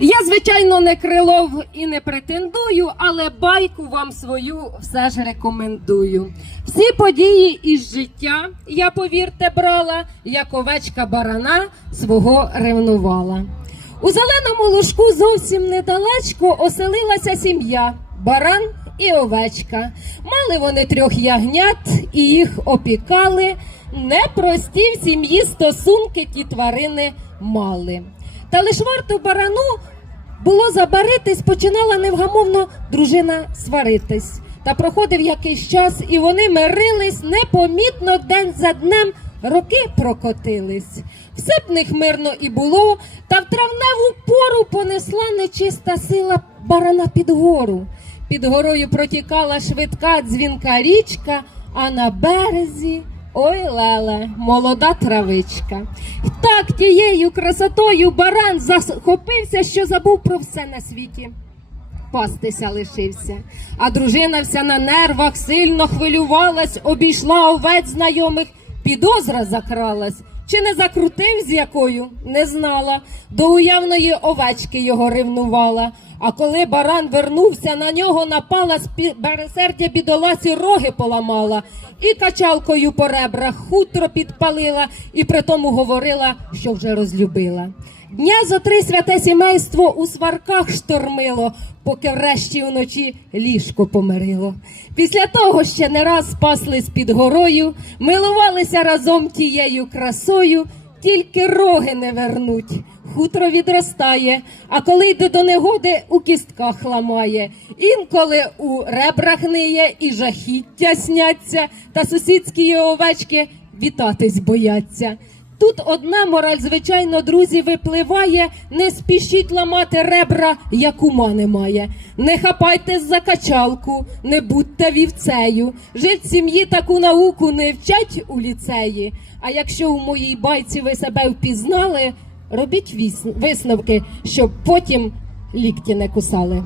Я, звичайно, не крилов і не претендую, але байку вам свою все ж рекомендую. Всі події із життя, я повірте, брала, як овечка барана свого ревнувала. У зеленому лужку зовсім недалечко оселилася сім'я баран і овечка. Мали вони трьох ягнят і їх опікали. Непрості в сім'ї стосунки ті тварини мали. Та лиш варто барану було забаритись, починала невгамовно дружина сваритись. Та проходив якийсь час, і вони мирились непомітно день за днем. Роки прокотились. Все б них мирно і було, та в травневу пору понесла нечиста сила барана під гору. Під горою протікала швидка дзвінка річка, а на березі ой леле, молода травичка. Так тією красотою баран захопився, що забув про все на світі. Пастися лишився, а дружина вся на нервах сильно хвилювалась, обійшла овець знайомих, підозра закралась. Чи не закрутив з якою? Не знала. До уявної овечки його ревнувала. А коли баран вернувся, на нього напала з бересердя бідоласі роги поламала, і качалкою по ребрах хутро підпалила, і при тому говорила, що вже розлюбила. Дня зо три святе сімейство у сварках штормило, поки врешті вночі ліжко помирило. Після того ще не раз спаслись під горою, милувалися разом тією красою, тільки роги не вернуть. Хутро відростає, а коли йде до негоди, у кістках ламає. Інколи у ребрах ниє і жахіття сняться, та сусідські овечки вітатись бояться. Тут одна мораль, звичайно, друзі, випливає: не спішіть ламати ребра, як ума немає. Не хапайтесь за качалку, не будьте вівцею. Жить сім'ї таку науку не вчать у ліцеї. А якщо у моїй байці ви себе впізнали, робіть висновки, щоб потім лікті не кусали.